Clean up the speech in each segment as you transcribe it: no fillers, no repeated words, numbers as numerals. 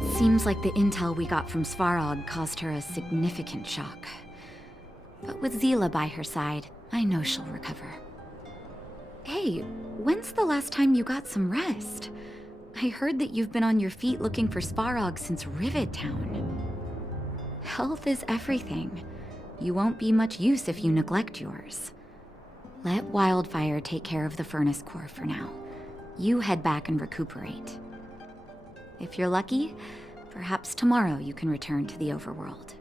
It seems like the intel we got from Svarog caused her a significant shock. But with Zila by her side, I know she'll recover. Hey, when's the last time you got some rest? I heard that you've been on your feet looking for Svarog since Rivet Town. Health is everything. You won't be much use if you neglect yours. Let Wildfire take care of the furnace core for now. You head back and recuperate. If you're lucky, perhaps tomorrow you can return to the overworld.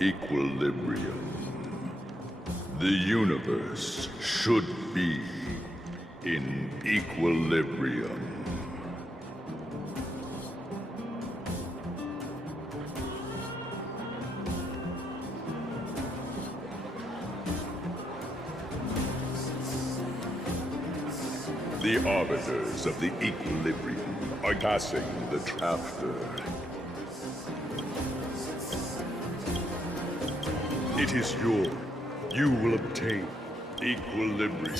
Equilibrium. The universe should be in equilibrium. The arbiters of the equilibrium are passing the chapter. It is yours. You will obtain equilibrium.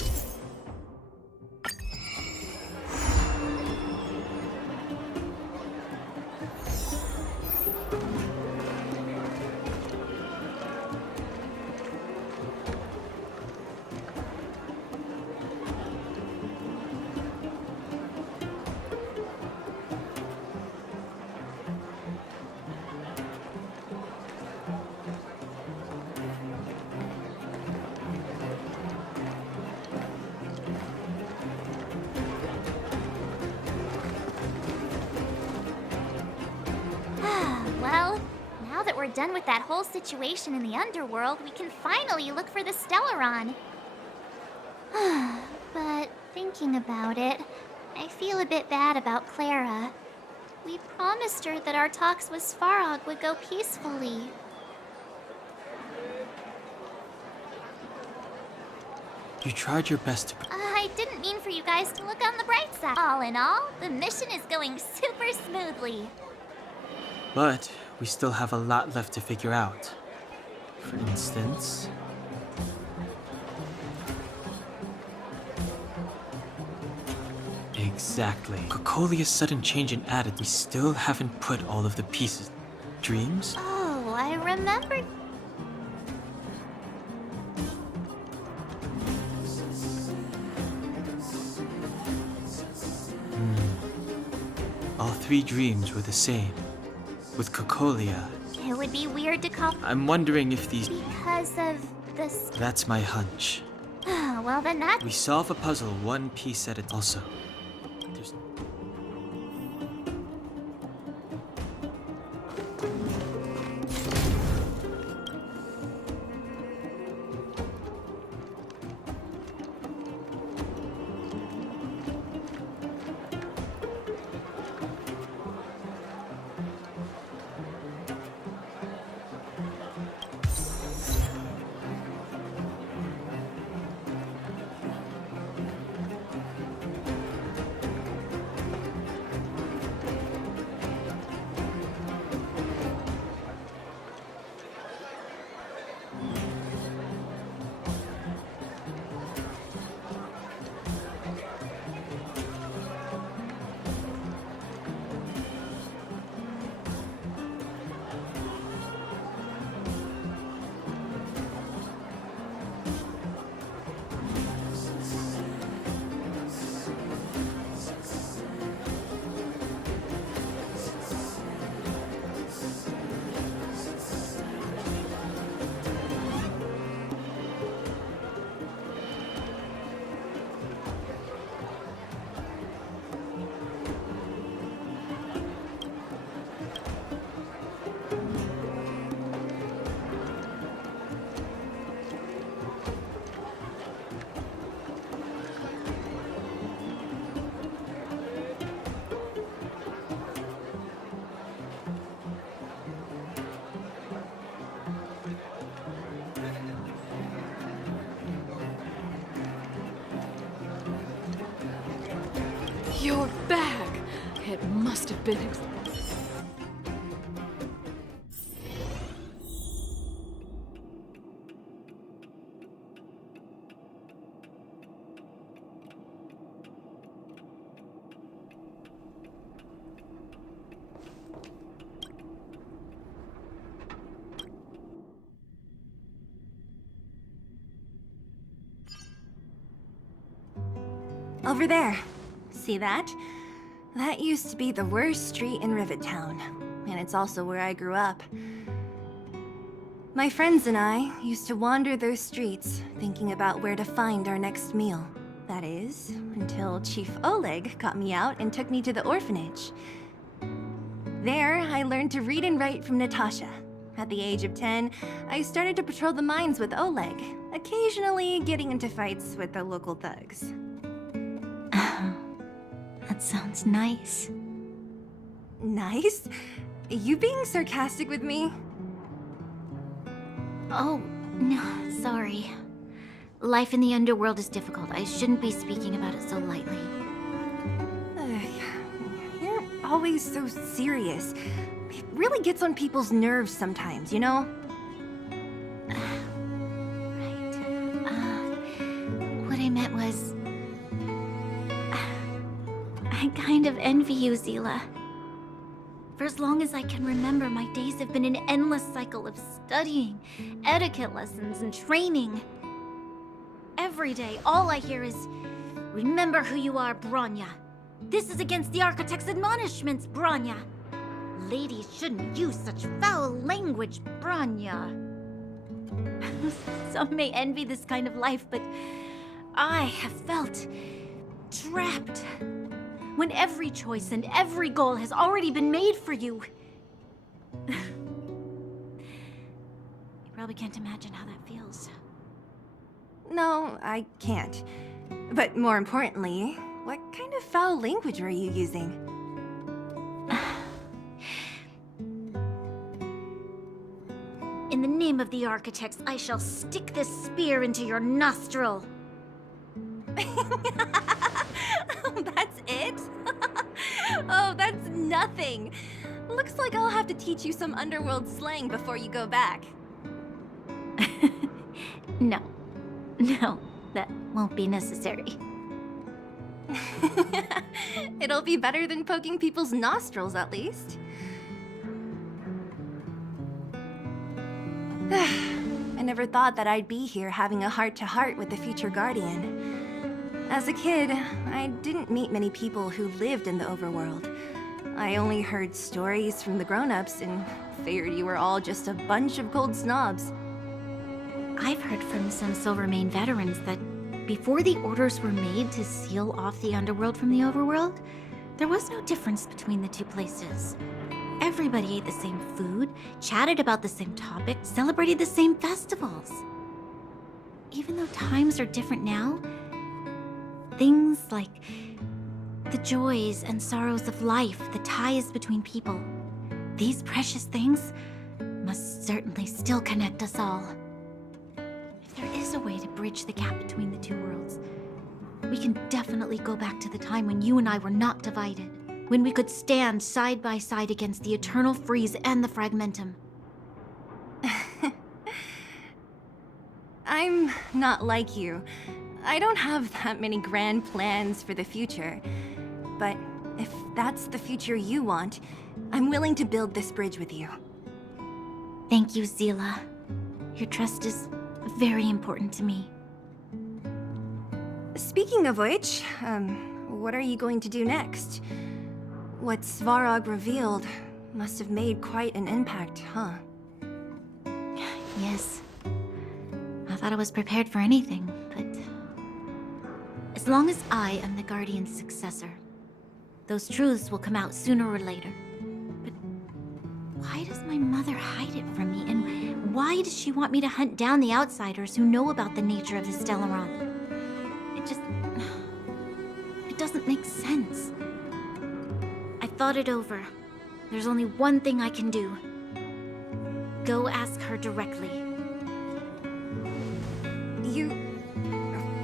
Well, now that we're done with that whole situation in the underworld, we can finally look for the Stellaron. But thinking about it, I feel a bit bad about Clara. We promised her that our talks with Svarog would go peacefully. You tried your best to... I didn't mean for you guys to look on the bright side. All in all, the mission is going super smoothly. But we still have a lot left to figure out. For instance... Exactly. Cocolia's sudden change in attitude. We still haven't put all of the pieces. Dreams? Oh, I remembered. All three dreams were the same. With Cocolia. It would be weird to call... I'm wondering if these... Because of this... That's my hunch. Well, then that... We solve a puzzle one piece at a time. Also, there's... Your bag! It must have been Over there. See that? That used to be the worst street in Rivet Town, and it's also where I grew up. My friends and I used to wander those streets, thinking about where to find our next meal. That is, until Chief Oleg got me out and took me to the orphanage. There, I learned to read and write from Natasha. At the age of 10, I started to patrol the mines with Oleg, occasionally getting into fights with the local thugs. That sounds nice. Nice? You being sarcastic with me? Oh, no, sorry. Life in the underworld is difficult. I shouldn't be speaking about it so lightly. You're always so serious. It really gets on people's nerves sometimes, you know? Right. What I meant was... I kind of envy you, Zila. For as long as I can remember, my days have been an endless cycle of studying, etiquette lessons, and training. Every day, all I hear is, "Remember who you are, Bronya. This is against the Architect's admonishments, Bronya. Ladies shouldn't use such foul language, Bronya." Some may envy this kind of life, but I have felt trapped. When every choice and every goal has already been made for you. You probably can't imagine how that feels. No, I can't. But more importantly, what kind of foul language are you using? In the name of the Architects, I shall stick this spear into your nostril. That's it? Oh, that's nothing. Looks like I'll have to teach you some underworld slang before you go back. No, that won't be necessary. It'll be better than poking people's nostrils, at least. I never thought that I'd be here having a heart-to-heart with the future Guardian. As a kid, I didn't meet many people who lived in the overworld. I only heard stories from the grown-ups and figured you were all just a bunch of cold snobs. I've heard from some Silvermane veterans that before the orders were made to seal off the underworld from the overworld, there was no difference between the two places. Everybody ate the same food, chatted about the same topics, celebrated the same festivals. Even though times are different now, things like the joys and sorrows of life, the ties between people, these precious things must certainly still connect us all. If there is a way to bridge the gap between the two worlds, we can definitely go back to the time when you and I were not divided, when we could stand side by side against the Eternal Freeze and the Fragmentum. I'm not like you. I don't have that many grand plans for the future. But if that's the future you want, I'm willing to build this bridge with you. Thank you, Zila. Your trust is very important to me. Speaking of which, what are you going to do next? What Svarog revealed must have made quite an impact, huh? Yes. I thought I was prepared for anything, but... as long as I am the Guardian's successor, those truths will come out sooner or later. But why does my mother hide it from me? And why does she want me to hunt down the outsiders who know about the nature of the Stellaron? It doesn't make sense. I thought it over. There's only one thing I can do. Go ask her directly.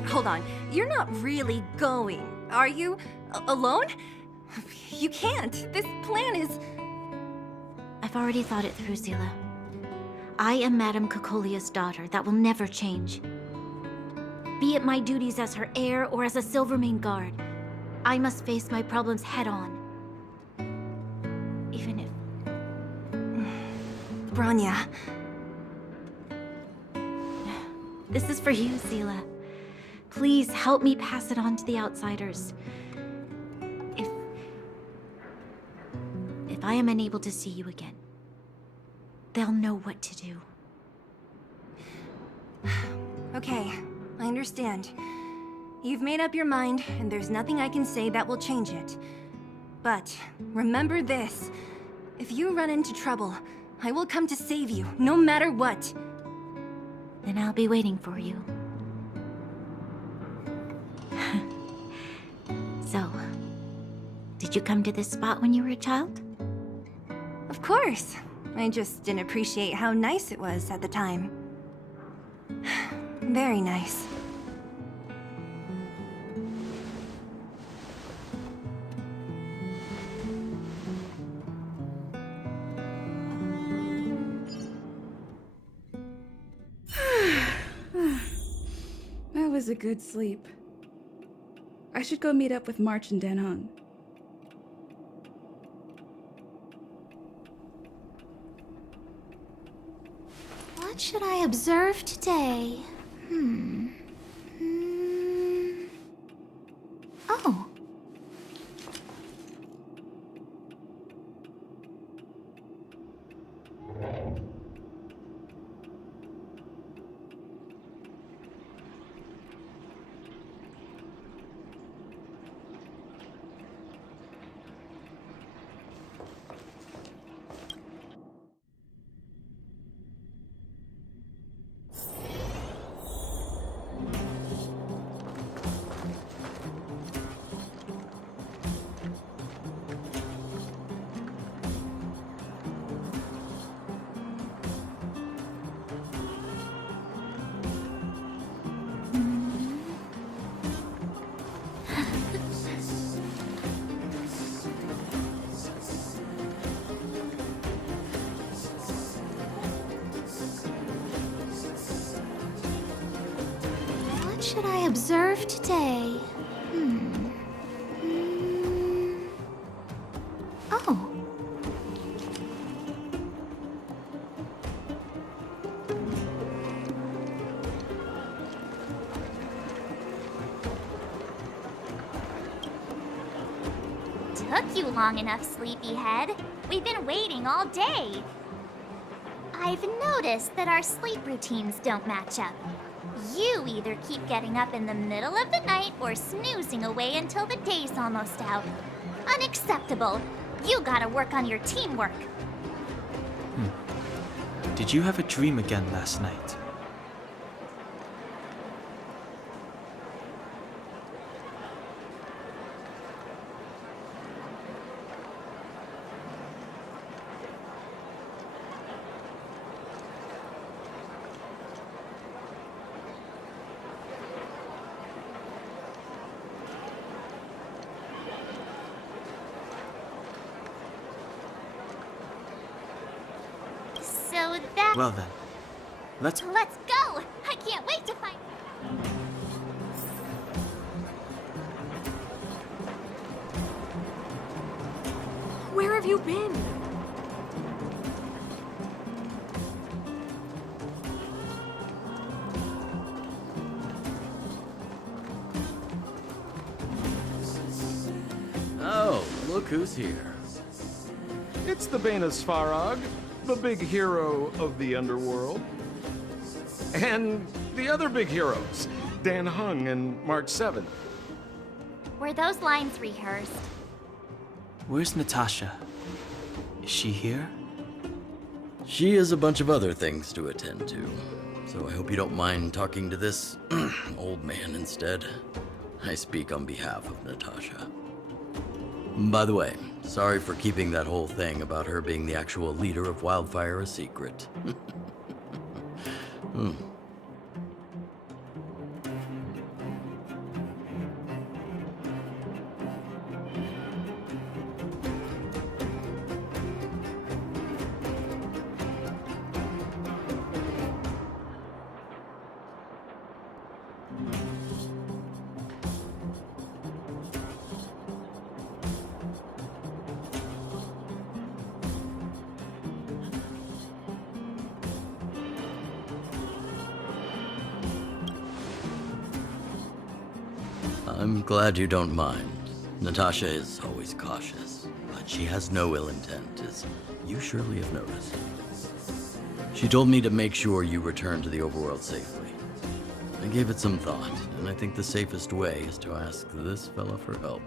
Hold on. You're not really going, are you? Alone? You can't. This plan is... I've already thought it through, Zila. I am Madame Cocolia's daughter. That will never change. Be it my duties as her heir or as a Silvermane guard, I must face my problems head on. Even if... Bronya. This is for you, Zila. Please help me pass it on to the outsiders. If I am unable to see you again, they'll know what to do. Okay, I understand. You've made up your mind, and there's nothing I can say that will change it. But remember this. If you run into trouble, I will come to save you, no matter what. Then I'll be waiting for you. So, did you come to this spot when you were a child? Of course. I just didn't appreciate how nice it was at the time. Very nice. That was a good sleep. I should go meet up with March and Danhong. What should I observe today? Oh. What should I observe today? Oh. Took you long enough, sleepyhead. We've been waiting all day. I've noticed that our sleep routines don't match up. You either keep getting up in the middle of the night or snoozing away until the day's almost out. Unacceptable. You gotta work on your teamwork. Did you have a dream again last night? So that... Well then, let's... Let's go! I can't wait to find... Where have you been? Oh, look who's here. It's the Bane of Svarog, the big hero of the underworld. And the other big heroes, Dan Hung and March 7th. Were those lines rehearsed? Where's Natasha? Is she here? She has a bunch of other things to attend to, so I hope you don't mind talking to this old man instead. I speak on behalf of Natasha. By the way, sorry for keeping that whole thing about her being the actual leader of Wildfire a secret. I'm glad you don't mind. Natasha is always cautious, but she has no ill intent, as you surely have noticed. She told me to make sure you return to the overworld safely. I gave it some thought, and I think the safest way is to ask this fella for help.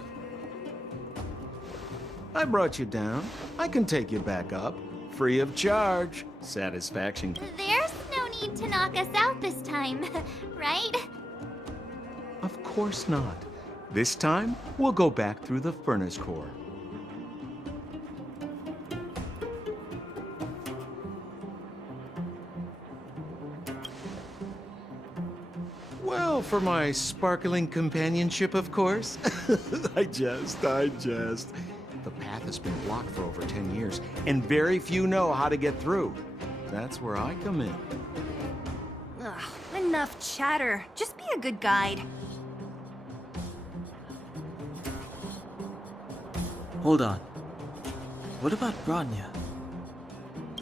I brought you down. I can take you back up. Free of charge. Satisfaction. There's no need to knock us out this time, right? Of course not. This time, we'll go back through the furnace core. Well, for my sparkling companionship, of course. I jest. The path has been blocked for over 10 years, and very few know how to get through. That's where I come in. Ugh, enough chatter. Just be a good guide. Hold on. What about Bronya?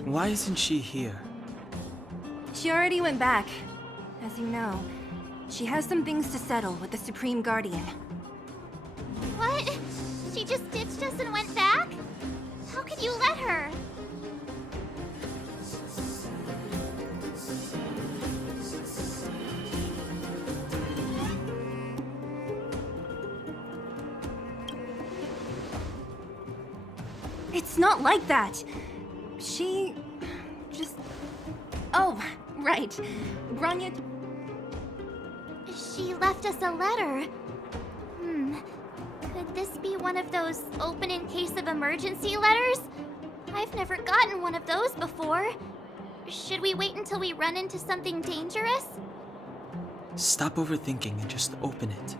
Why isn't she here? She already went back. As you know, she has some things to settle with the Supreme Guardian. What? She just ditched us and went back? How could you let her? It's not like that. She just... Oh, right. Bronya... She left us a letter. Could this be one of those open in case of emergency letters? I've never gotten one of those before. Should we wait until we run into something dangerous? Stop overthinking and just open it.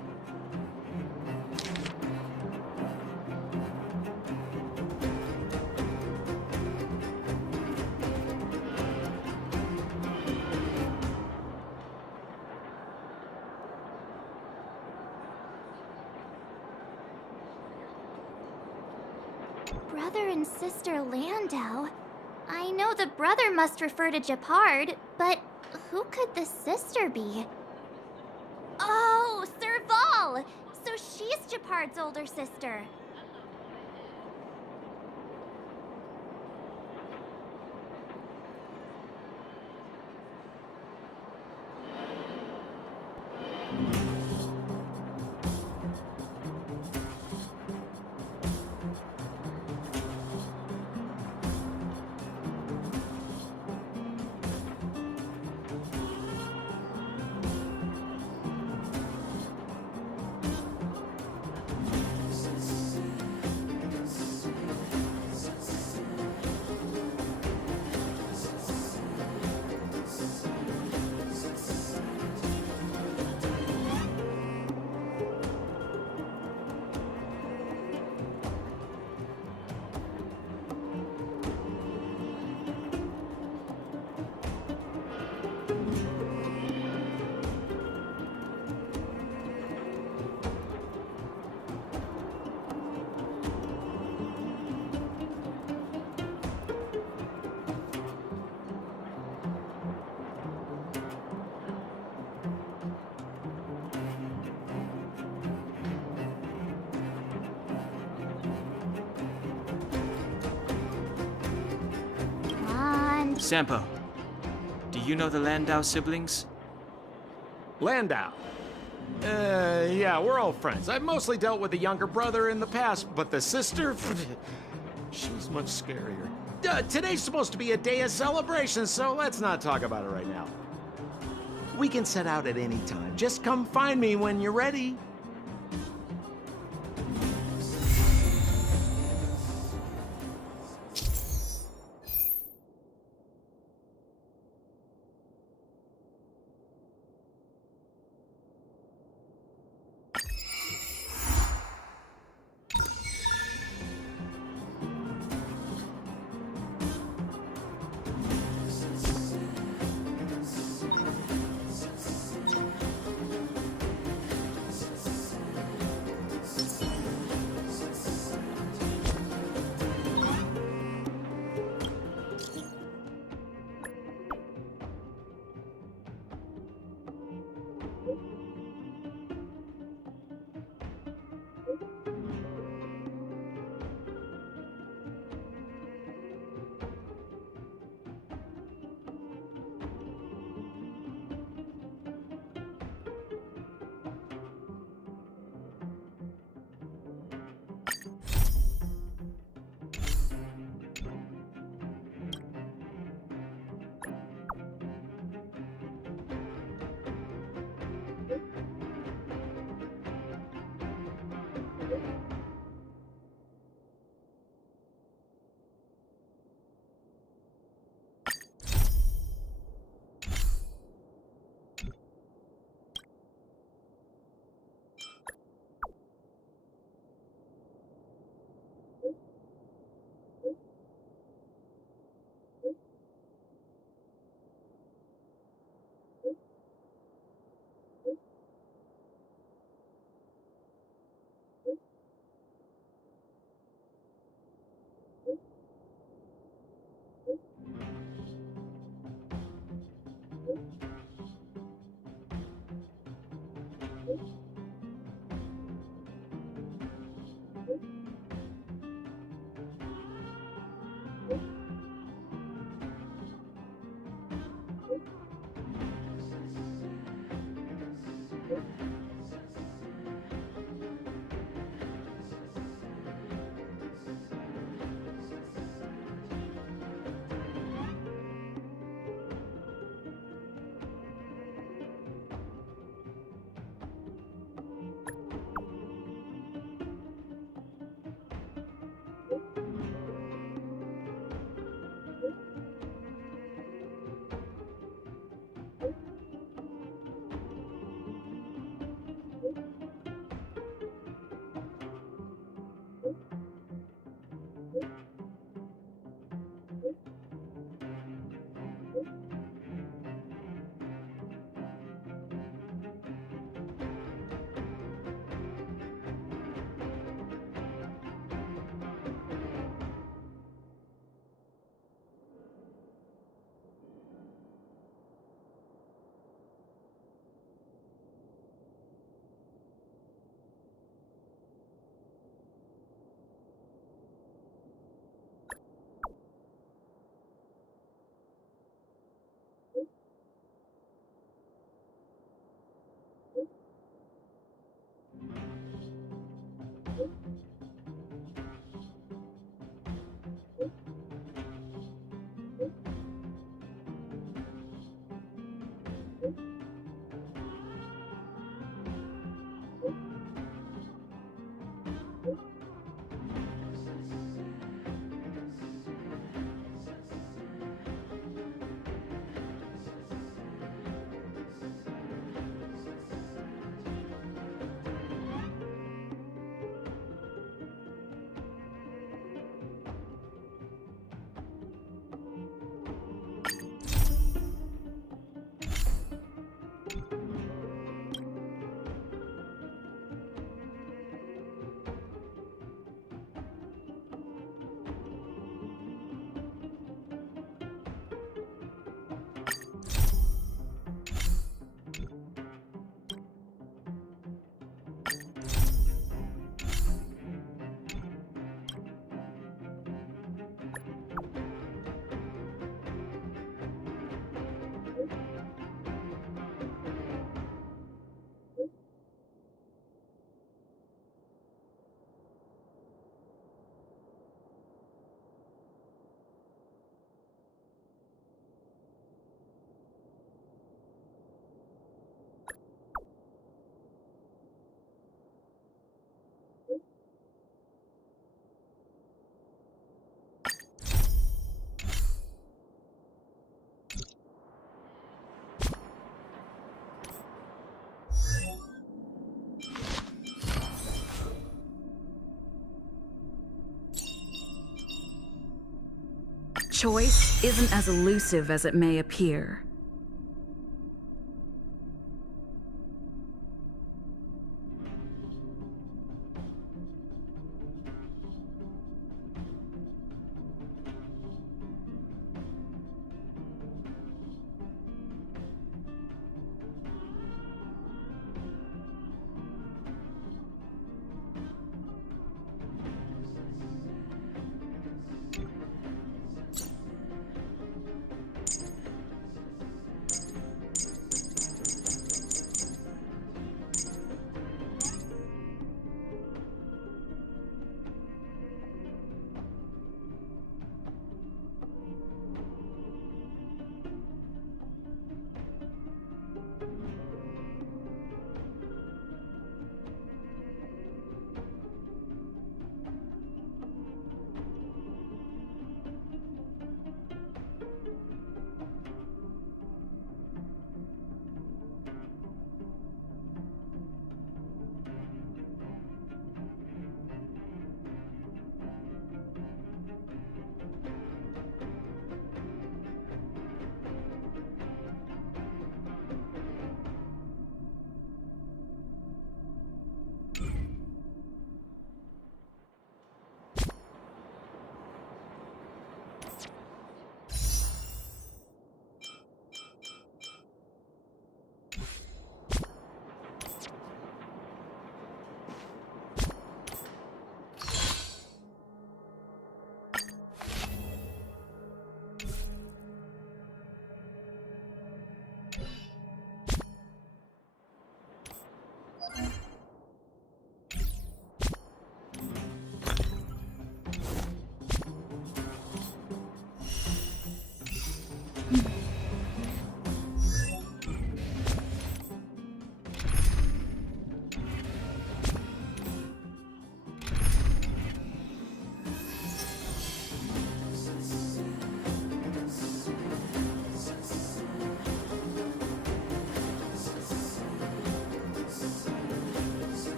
Brother and sister Landau. I know the brother must refer to Gepard, but who could the sister be? Oh, Serval! So she's Gepard's older sister. Sampo, do you know the Landau siblings? Landau. Yeah, we're all friends. I've mostly dealt with the younger brother in the past, but the sister, she's much scarier. Today's supposed to be a day of celebration, so let's not talk about it right now. We can set out at any time. Just come find me when you're ready. choice isn't as elusive as it may appear.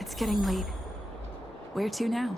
It's getting late. Where to now?